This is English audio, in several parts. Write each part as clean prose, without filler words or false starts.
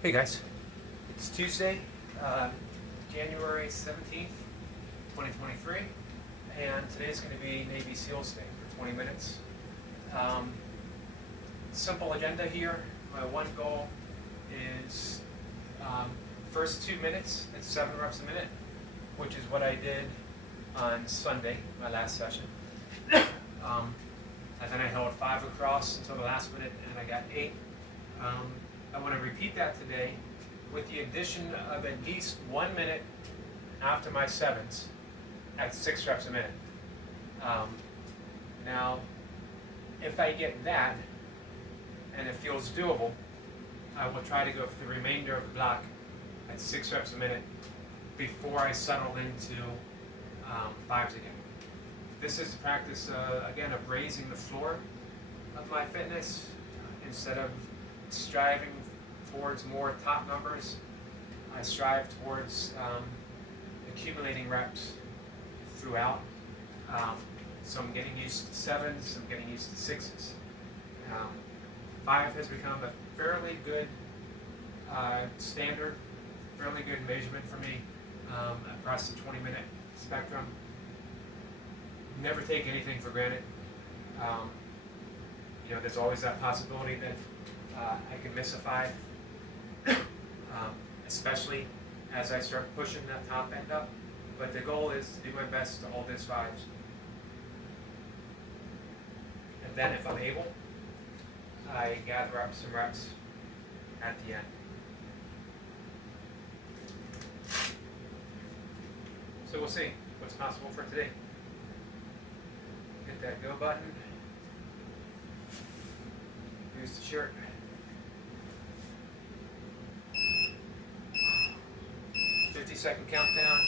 Hey guys, it's Tuesday, January 17th, 2023, and today's going to be Navy SEALs Day for 20 minutes. Simple agenda here. My one goal is first 2 minutes at 7 reps a minute, which is what I did on Sunday, my last session. And then I held 5 across until the last minute, and I got 8. I want to repeat that today with the addition of at least 1 minute after my 7s at 6 reps a minute. Now, if I get that and it feels doable, I will try to go for the remainder of the block at 6 reps a minute before I settle into 5s again. This is the practice, again, of raising the floor of my fitness instead of striving towards more top numbers. I strive towards accumulating reps throughout. So I'm getting used to 7s, I'm getting used to 6s. 5 has become a fairly good standard, fairly good measurement for me across the 20-minute spectrum. Never take anything for granted. There's always that possibility that I can miss a 5, especially as I start pushing that top end up. But the goal is to do my best to hold this 5s. And then if I'm able, I gather up some reps at the end. So we'll see what's possible for today. Hit that go button. Here's the shirt. Second countdown.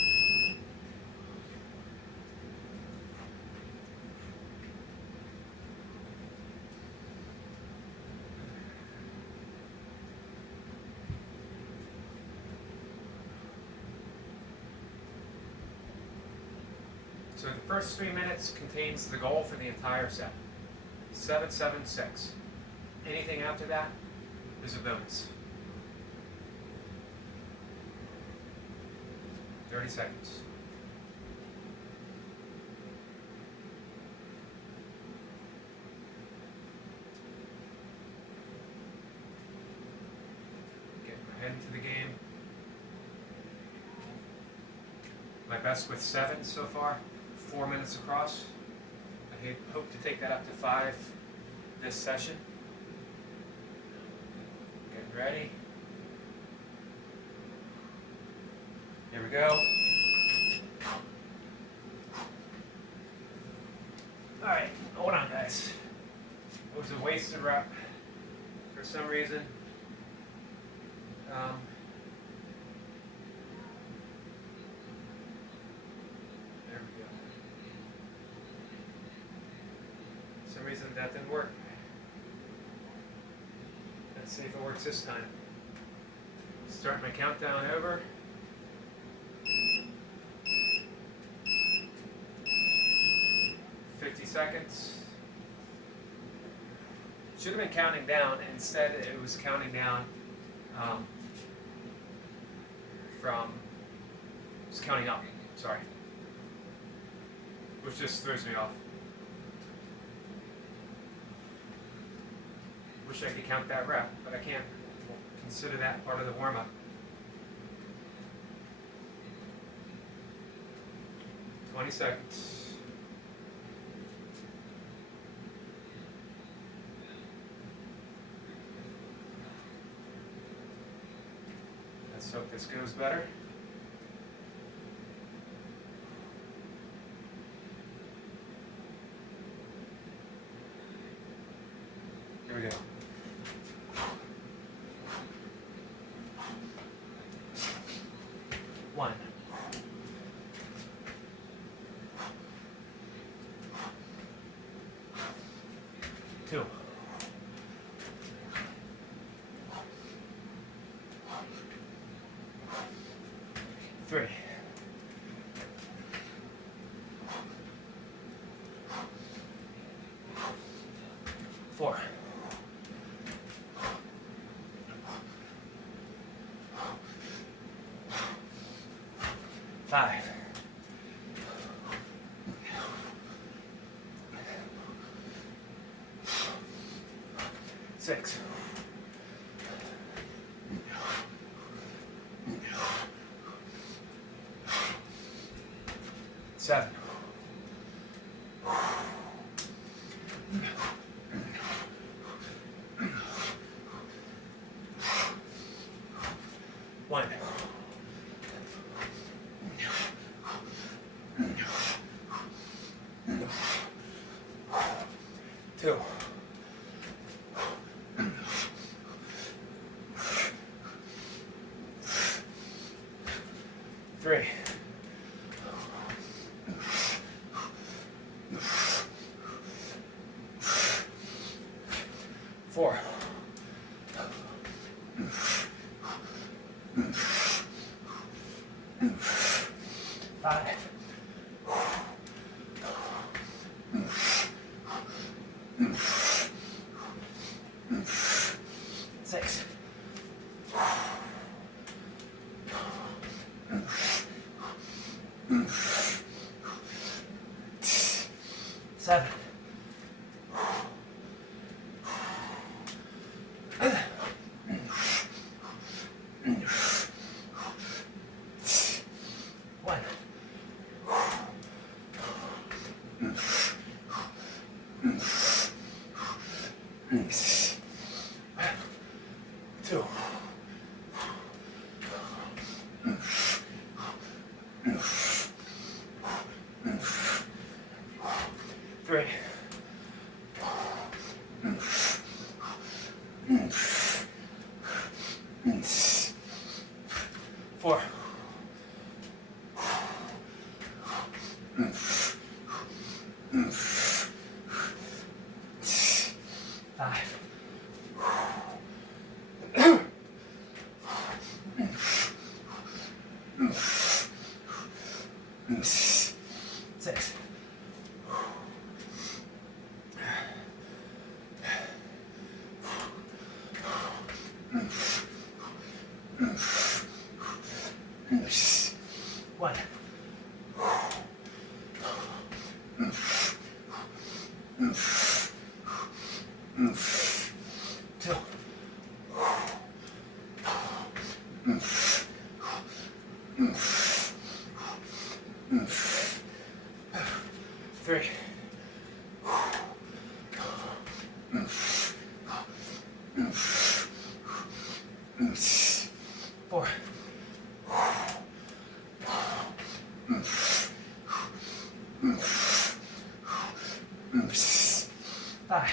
So the first 3 minutes contains the goal for the entire set. 7, 7, 6. Anything after that is a bonus. 30 seconds. Getting my head into the game. My best with 7 so far, 4 minutes across. I hope to take that up to 5 this session. Getting ready. Here we go. All right, hold on, guys. It was a wasted rep for some reason. There we go. For some reason that didn't work. Let's see if it works this time. Start my countdown over. 50 seconds. Should have been counting down. Instead, it was counting down it's counting up. Sorry, which just throws me off. Wish I could count that rep, but I can't. We'll consider that part of the warm-up. 20 seconds. Let's hope this goes better. Here we go. One. 2. 3. 4. 5, 6, 7, 1, 2, 3, 4, 5, 6, 7, 1, 2, 3, 4, 5, 6, 1, 2, 3, 4, 5,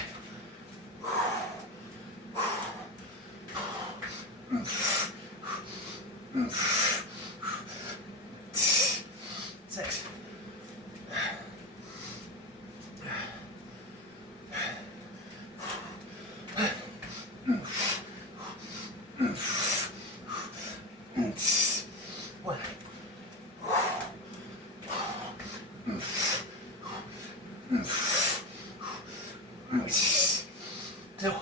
6, 1, 2,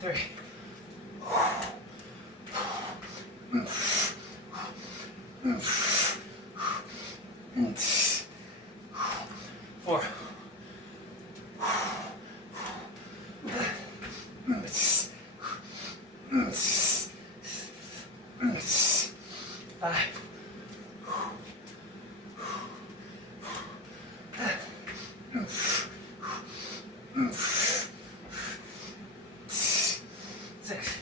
3, 4, 5, 6,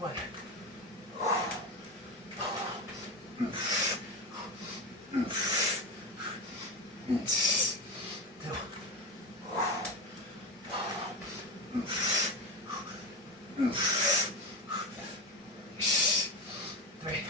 1, 2, 3,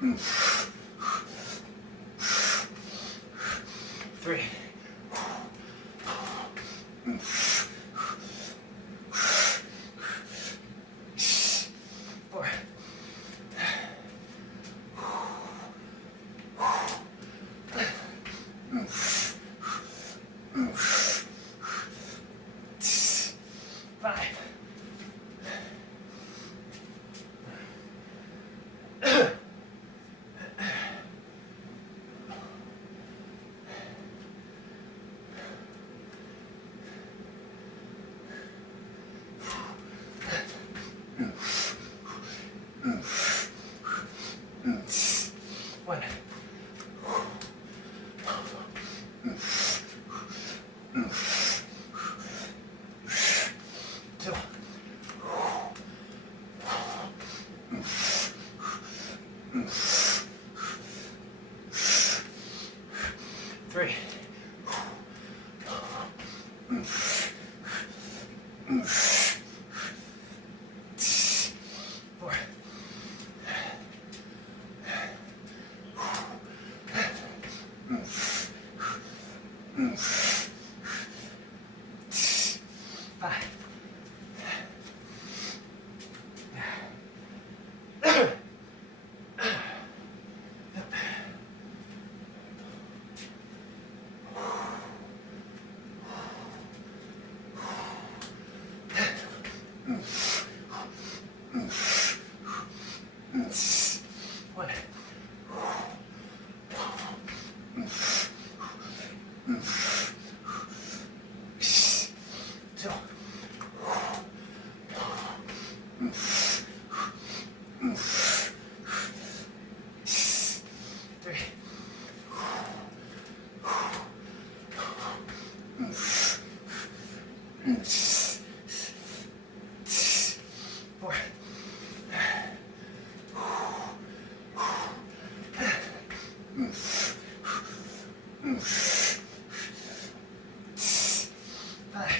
3, 4, 5. One. 2. 3. 4. 5. One. 2. 3. 4. 5.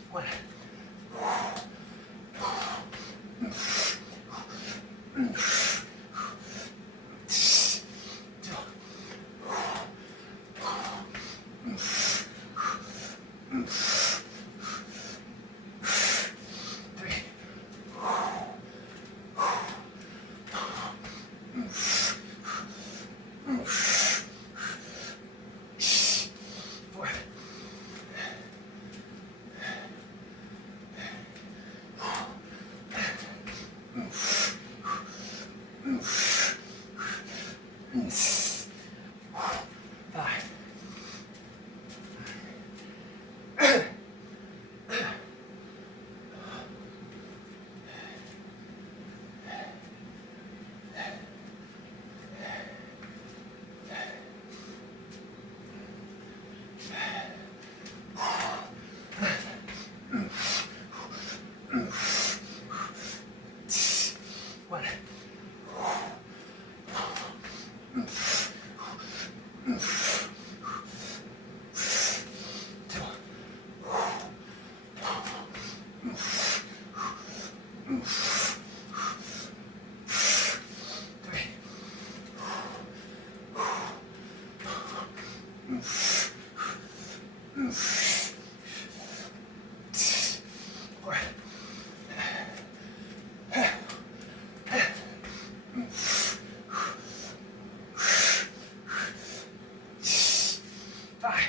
1. 2. 3. 4. 5. 1. 2. 3. 4. 5.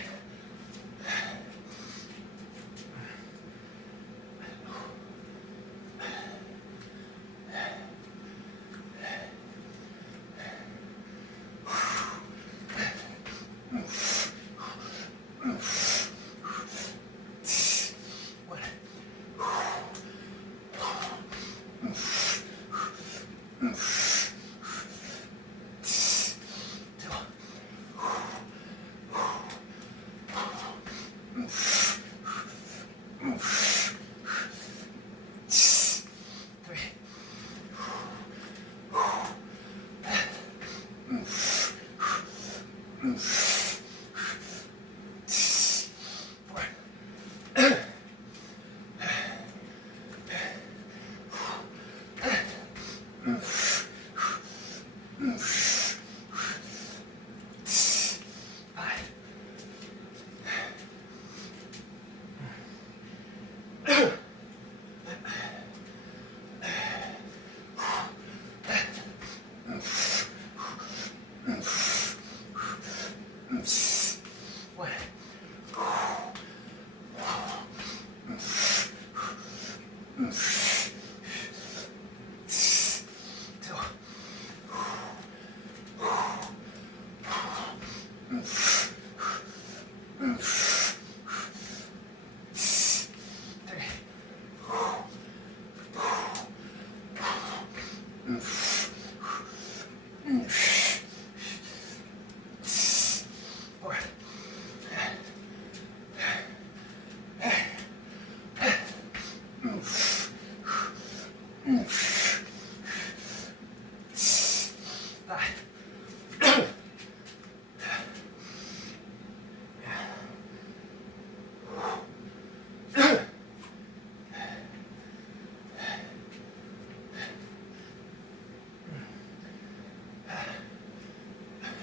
2.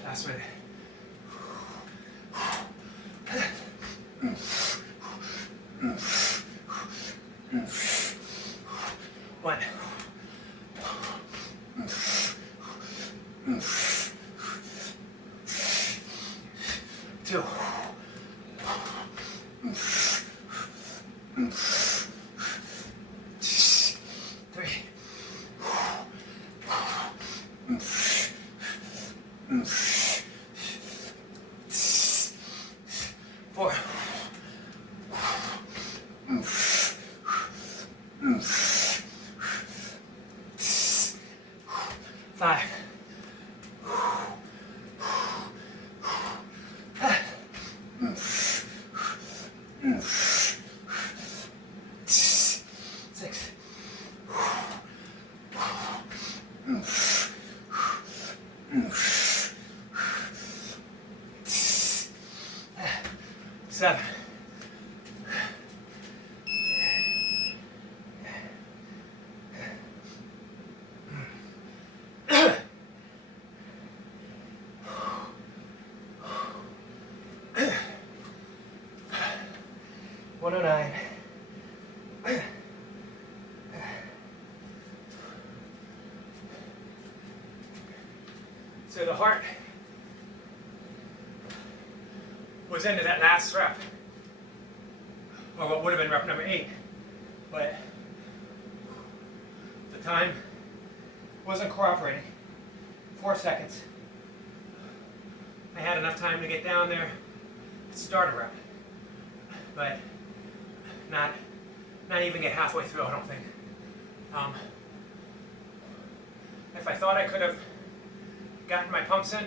Last minute. One. Two. Three. Four. Five. Six. 7. One oh nine. So the heart was into that last rep, or what would have been rep number 8, but the time wasn't cooperating. 4 seconds. I had enough time to get down there and start a rep, but not even get halfway through, I don't think. If I thought I could have gotten my pumps in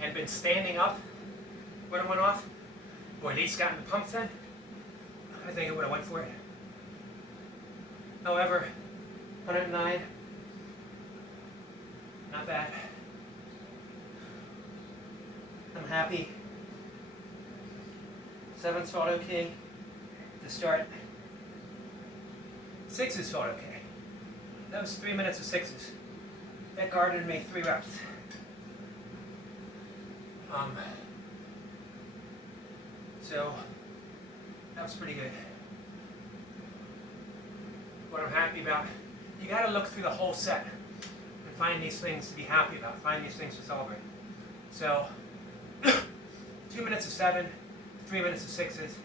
and been standing up when it went off, or at least gotten the pumps in, I think I would have went for it. However, 109, not bad. I'm happy. 7s felt okay to start. 6s felt okay. That was 3 minutes of 6s. That garnered me 3 reps. So that was pretty good. What I'm happy about, you got to look through the whole set and find these things to be happy about, find these things to celebrate. So 2 minutes of 7, 3 minutes of 6s.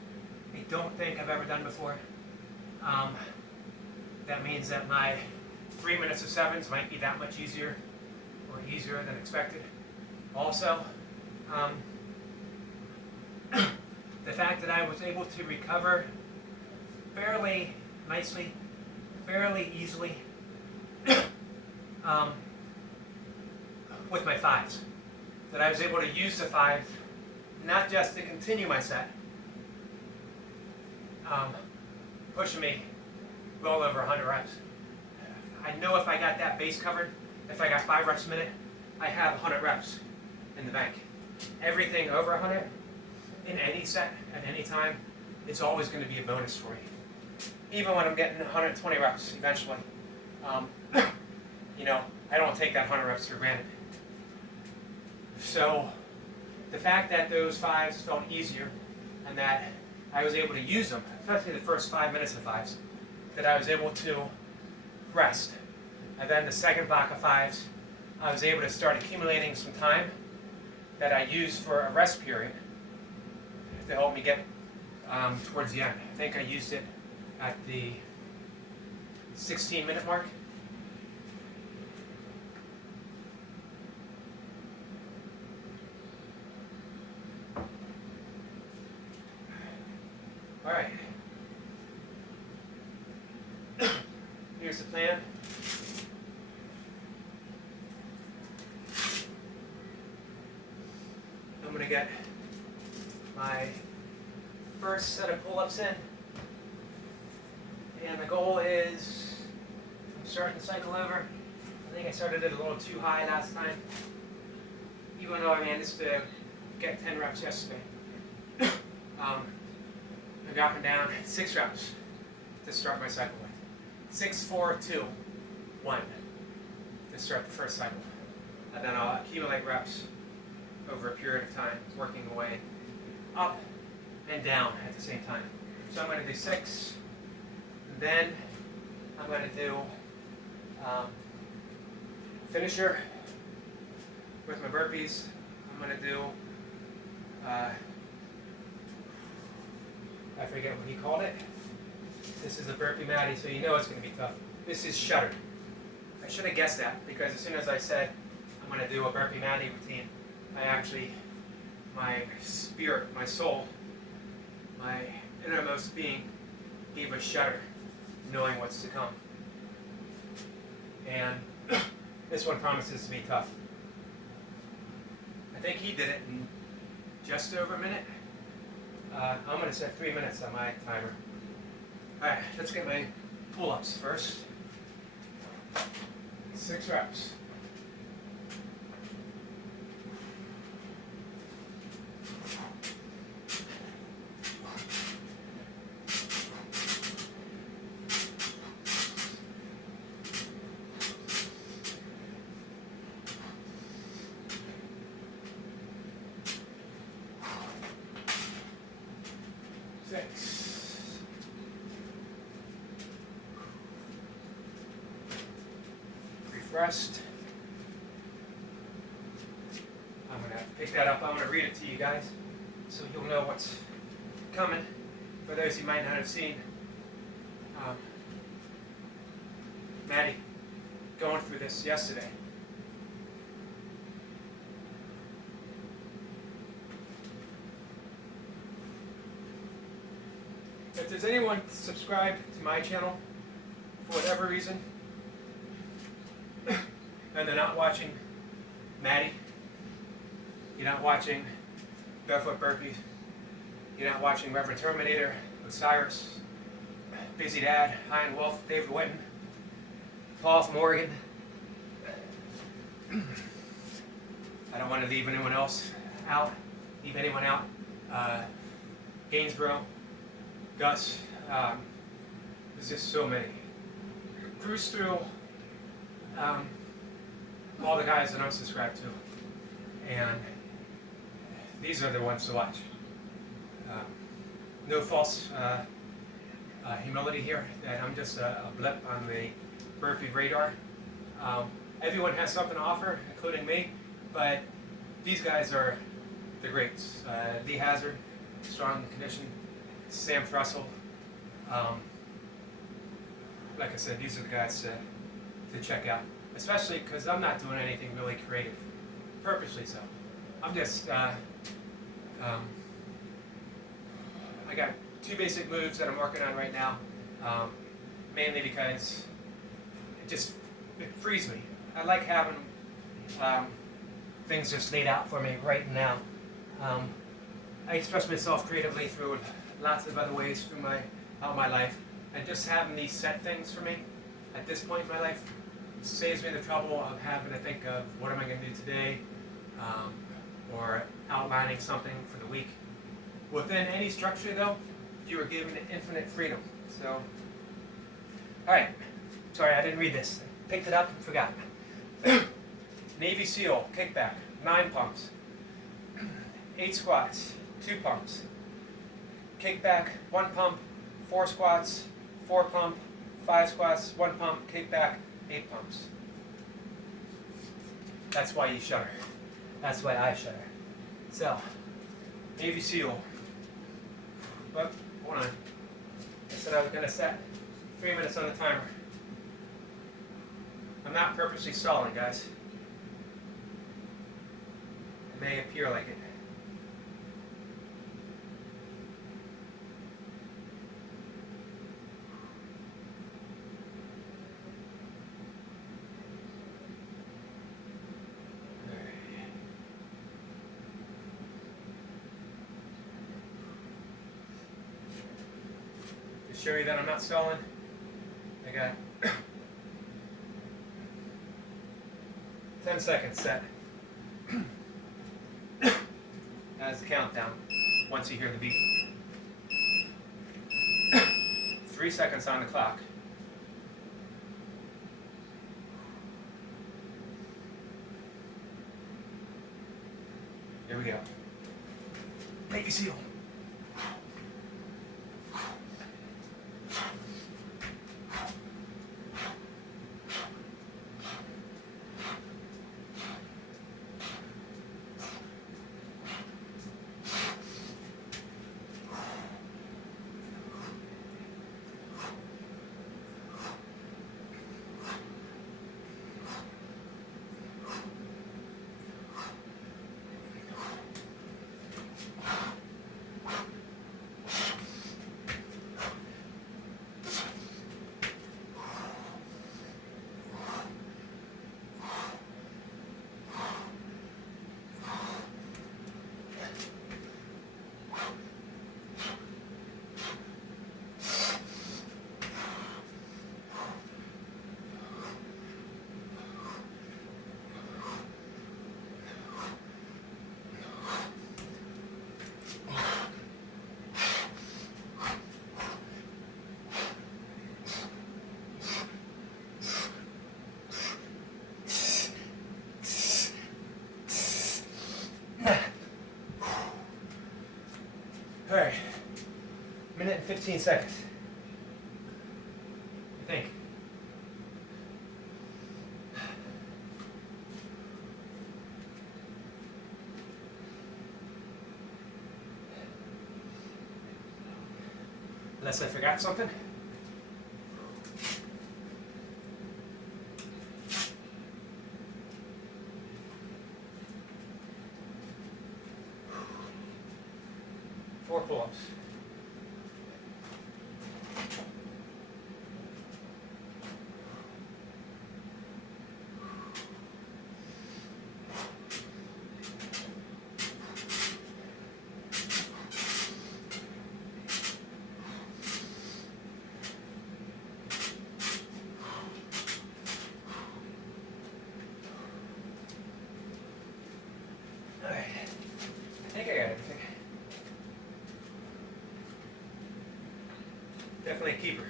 I don't think I've ever done before. That means that my 3 minutes of 7s might be that much easier, or easier than expected. Also, the fact that I was able to recover fairly nicely, fairly easily with my 5s. That I was able to use the 5s not just to continue my set, pushing me well over 100 reps. I know if I got that base covered, if I got 5 reps a minute, I have 100 reps in the bank. Everything over 100 in any set at any time, it's always going to be a bonus for me. Even when I'm getting 120 reps eventually, I don't take that 100 reps for granted. So the fact that those 5s felt easier and that I was able to use them, especially the first 5 minutes of 5s, that I was able to rest. And then the second block of 5s, I was able to start accumulating some time that I used for a rest period to help me get towards the end. I think I used it at the 16-minute mark. All right. Here's the plan. I'm going to get my first set of pull-ups in. And the goal is, I'm starting to cycle over. I think I started it a little too high last time. Even though I managed to get 10 reps yesterday. I'm dropping down 6 reps to start my cycle with. 6, 4, 2, 1 to start the first cycle. And then I'll accumulate reps over a period of time, working away up and down at the same time. So I'm going to do 6, and then I'm going to do finisher with my burpees. I'm going to do, I forget what he called it. This is a burpee matty, so you know it's going to be tough. This is Shudder. I should have guessed that, because as soon as I said I'm going to do a burpee matty routine, my spirit, my soul, my innermost being gave a shudder, knowing what's to come. And this one promises to be tough. I think he did it in just over a minute. I'm going to set 3 minutes on my timer. Alright, let's get my pull-ups first. 6 reps. Rest. I'm going to pick that up. I'm going to read it to you guys so you'll know what's coming. For those who might not have seen, Maddie going through this yesterday. If there's anyone subscribed to my channel for whatever reason, and they're not watching Maddie, you're not watching Barefoot Burpees, you're not watching Reverend Terminator, Osiris, Busy Dad, Ian Wolf, David Whitten, Paul from Oregon. I don't want to leave anyone else out, Gainsborough, Gus, there's just so many. Cruise through all the guys that I'm subscribed to, and these are the ones to watch. No false humility here, that I'm just a blip on the burpee radar. Everyone has something to offer, including me, but these guys are the greats. Lee Hazard, strong and conditioned, Sam Trussell. Like I said, these are the guys to check out. Especially because I'm not doing anything really creative, purposely so. I'm just, I got 2 basic moves that I'm working on right now, mainly because it frees me. I like having things just laid out for me right now. I express myself creatively through lots of other ways through my life, and just having these set things for me at this point in my life saves me the trouble of having to think of what am I going to do today, or outlining something for the week. Within any structure, though, you are given infinite freedom. So, all right. Sorry, I didn't read this. Picked it up and forgot. Navy SEAL kickback, 9 pumps. 8 squats, 2 pumps. Kickback, 1 pump. 4 squats, 4 pump. 5 squats, 1 pump. Kickback, 8 pumps. That's why you shudder. That's why I shudder. So, Navy SEAL. But, hold on. I said I was going to set 3 minutes on the timer. I'm not purposely stalling, guys. It may appear like it. To show you that I'm not stalling, I got 10 seconds set as the countdown once you hear the beat. 3 seconds on the clock. Here we go. Navy SEAL. All right, minute and 15 seconds. I think. Unless I forgot something. Four pull-ups. All right. I think I got everything. Definitely a keeper.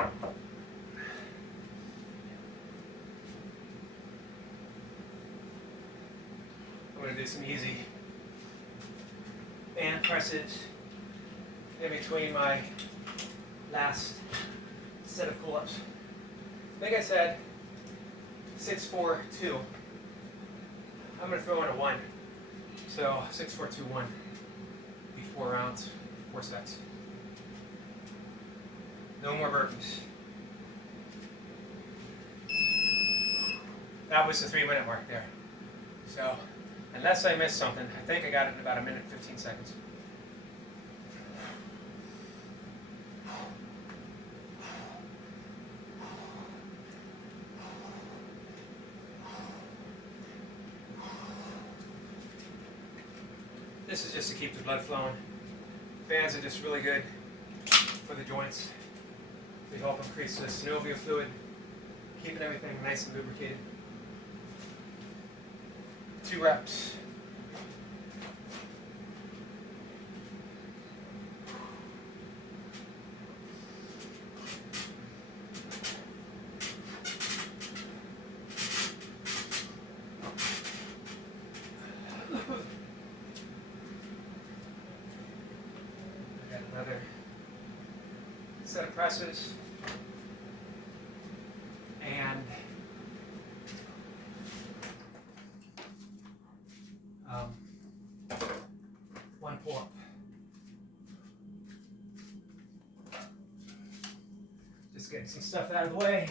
I'm going to do some easy band presses in between my last set of pull-ups. Like I said, 6, 4, 2. I'm going to throw in a 1. So 6, 4, 2, 1. Be 4 rounds, 4 sets. No more burpees. That was the 3-minute mark there. So unless I missed something, I think I got it in about a minute and 15 seconds. This is just to keep the blood flowing. Bands are just really good for the joints. They help increase the synovial fluid, keeping everything nice and lubricated. 2 reps. Another set of presses, and 1 pull-up. Just getting some stuff out of the way.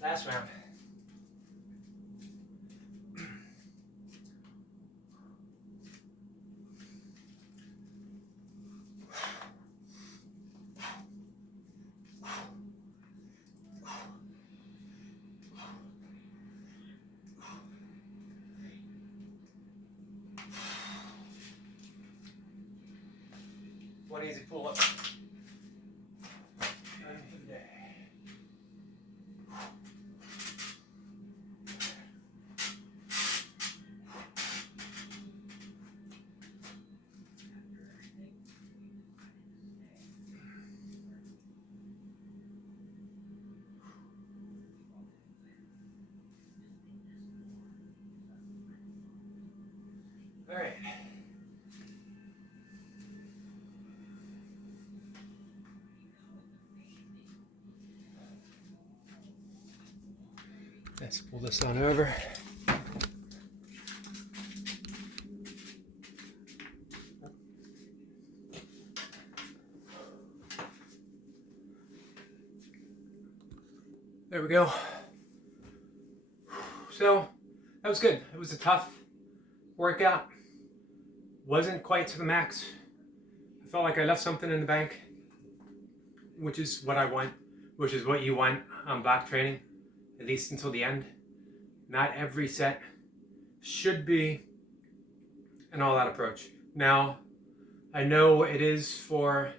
Last round. One easy pull up. Done for the day. All right. Let's pull this on over. There we go. So that was good. It was a tough workout. Wasn't quite to the max. I felt like I left something in the bank, which is what I want, which is what you want on block training, at least until the end. Not every set should be an all-out approach. Now, I know it is for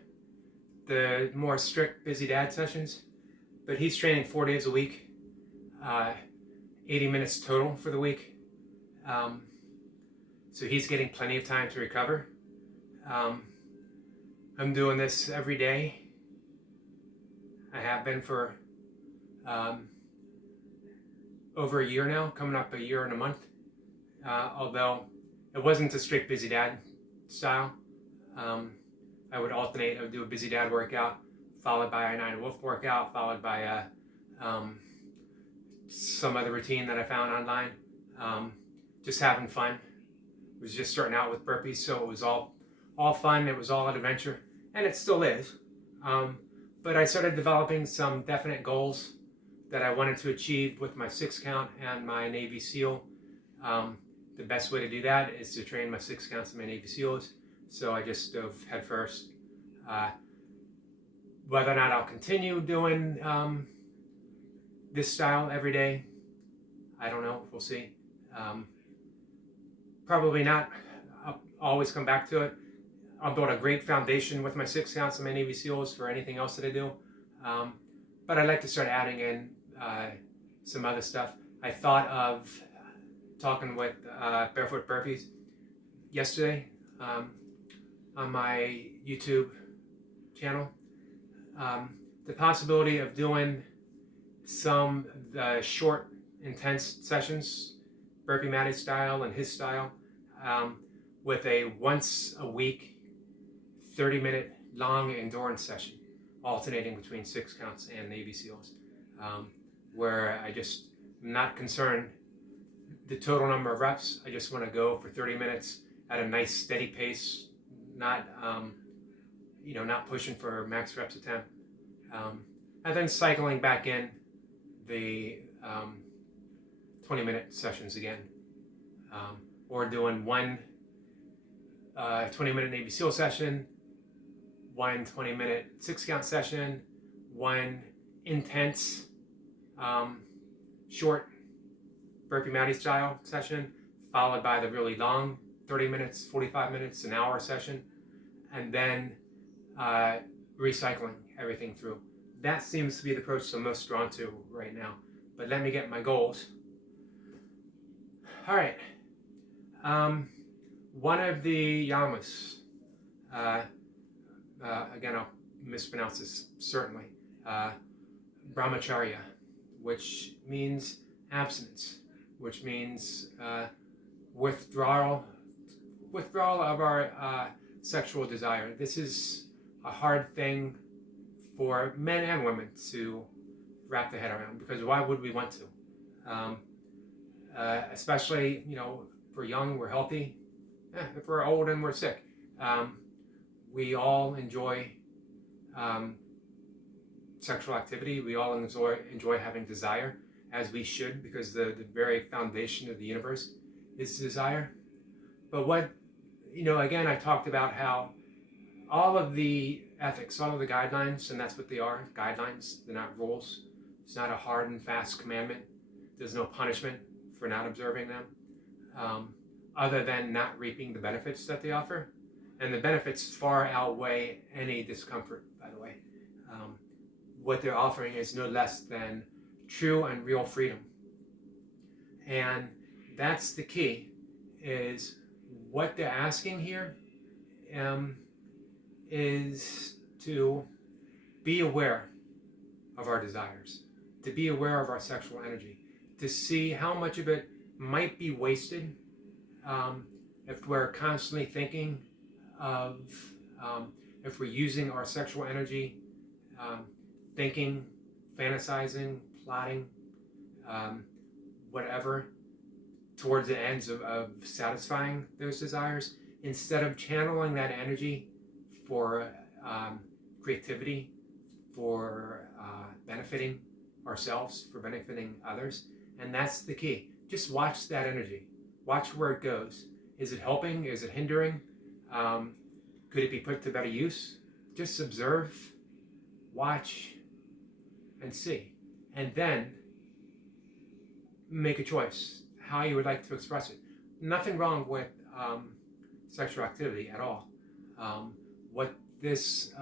the more strict busy dad sessions, but he's training 4 days a week, 80 minutes total for the week. So he's getting plenty of time to recover. I'm doing this every day. I have been for over a year now, coming up a year and a month. Although it wasn't a strict busy dad style. I would alternate. I would do a busy dad workout, followed by a 9 wolf workout, followed by some other routine that I found online. Just having fun. Was just starting out with burpees, so it was all fun. It was all an adventure, and it still is. But I started developing some definite goals that I wanted to achieve with my 6 count and my Navy SEAL. The best way to do that is to train my 6 counts and my Navy SEALs. So I just dove head first. Whether or not I'll continue doing this style every day, I don't know. We'll see. Probably not. I'll always come back to it. I'll build a great foundation with my 6 counts and my Navy SEALs for anything else that I do. But I'd like to start adding in some other stuff. I thought of talking with Barefoot Burpees yesterday on my YouTube channel. The possibility of doing some short, intense sessions, Burpee Matty style and his style, with a once a week, 30-minute long endurance session, alternating between 6 counts and Navy SEALs, where I just am not concerned the total number of reps. I just want to go for 30 minutes at a nice steady pace, not not pushing for max reps attempt, and then cycling back in the 20-minute sessions again, or doing one 20-minute Navy SEAL session, one 20-minute 6 count session, one intense short Burpee Matty style session, followed by the really long 30 minutes, 45 minutes, an hour session, and then recycling everything through. That seems to be the approach I'm most drawn to right now. But let me get my goals. All right. One of the yamas, again, I'll mispronounce this certainly, Brahmacharya, which means abstinence, which means withdrawal of our sexual desire. This is a hard thing for men and women to wrap their head around, because why would we want to? Especially, we're young, we're healthy, if we're old and we're sick. We all enjoy sexual activity. We all enjoy having desire, as we should, because the very foundation of the universe is desire. But what, again, I talked about how all of the ethics, all of the guidelines, and that's what they are, guidelines, they're not rules. It's not a hard and fast commandment. There's no punishment for not observing them, other than not reaping the benefits that they offer. And the benefits far outweigh any discomfort, by the way. What they're offering is no less than true and real freedom. And that's the key, is what they're asking here is to be aware of our desires, to be aware of our sexual energy, to see how much of it might be wasted if we're constantly thinking of, if we're using our sexual energy, thinking, fantasizing, plotting, whatever, towards the ends of satisfying those desires, instead of channeling that energy for creativity, for benefiting ourselves, for benefiting others. And that's the key. Just watch that energy. Watch where it goes. Is it helping? Is it hindering? Could it be put to better use? Just observe, watch, and see. And then make a choice how you would like to express it. Nothing wrong with sexual activity at all. What this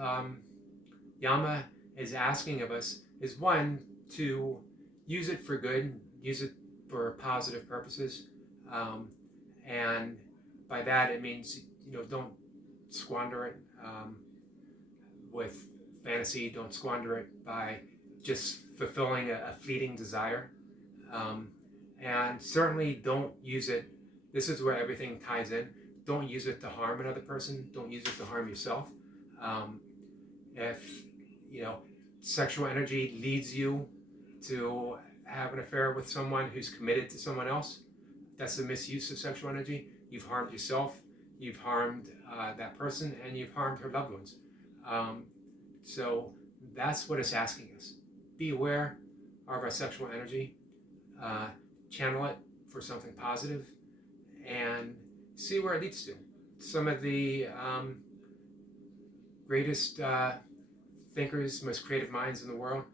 Yama is asking of us is, one, to use it for good, use it for positive purposes, and by that it means, don't squander it with fantasy. Don't squander it by just fulfilling a fleeting desire, and certainly don't use it. This is where everything ties in. Don't use it to harm another person. Don't use it to harm yourself. If sexual energy leads you to have an affair with someone who's committed to someone else, that's a misuse of sexual energy. You've harmed yourself, you've harmed that person, and you've harmed her loved ones. So that's what it's asking us. Be aware of our sexual energy, channel it for something positive, and see where it leads to. Some of the greatest thinkers, most creative minds in the world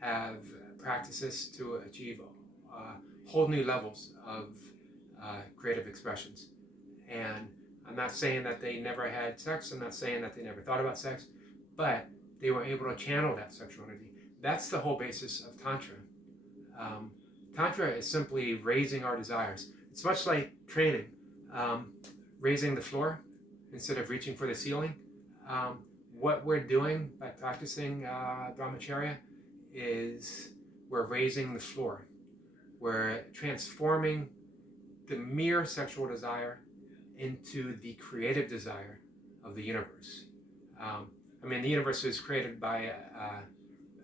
have practices to achieve whole new levels of creative expressions. And I'm not saying that they never had sex. I'm not saying that they never thought about sex, but they were able to channel that sexual energy. That's the whole basis of Tantra. Tantra is simply raising our desires. It's much like training, raising the floor instead of reaching for the ceiling. What we're doing by practicing Brahmacharya is we're raising the floor. We're transforming the mere sexual desire into the creative desire of the universe. The universe was created by,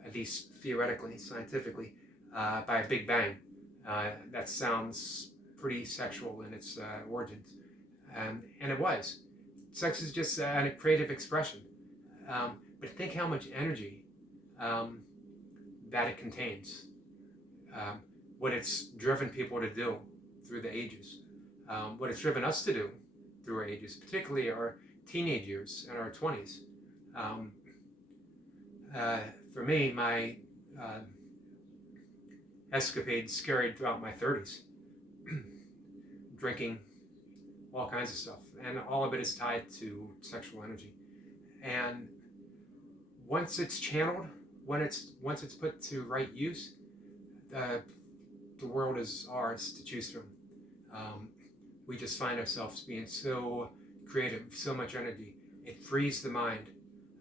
at least theoretically, scientifically, by a Big Bang. That sounds pretty sexual in its origins. And it was. Sex is just a creative expression. But think how much energy that it contains. What it's driven people to do through the ages. What it's driven us to do through our ages, particularly our teenage years and our 20s. For me, my escapades carried throughout my 30s. Drinking, all kinds of stuff. And all of it is tied to sexual energy. And once it's channeled, once it's put to right use, the world is ours to choose from. We just find ourselves being so creative, so much energy. It frees the mind.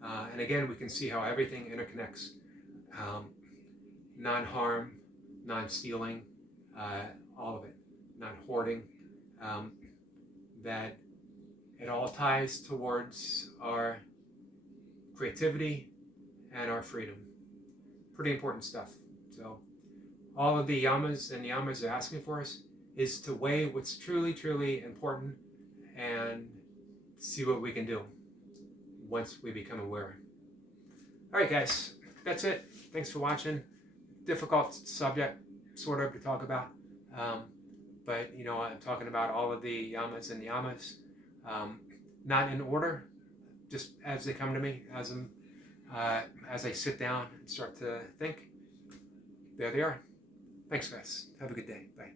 And again, we can see how everything interconnects. Non-harm, non-stealing, all of it, non-hoarding, that it all ties towards our creativity and our freedom. Pretty important stuff. So all of the yamas and niyamas are asking for us is to weigh what's truly, truly important and see what we can do once we become aware. All right, guys, that's it. Thanks for watching. Difficult subject, sort of, to talk about. But, you know, I'm talking about all of the yamas and niyamas, not in order, just as they come to me, as I sit down and start to think. There they are. Thanks, guys. Have a good day. Bye.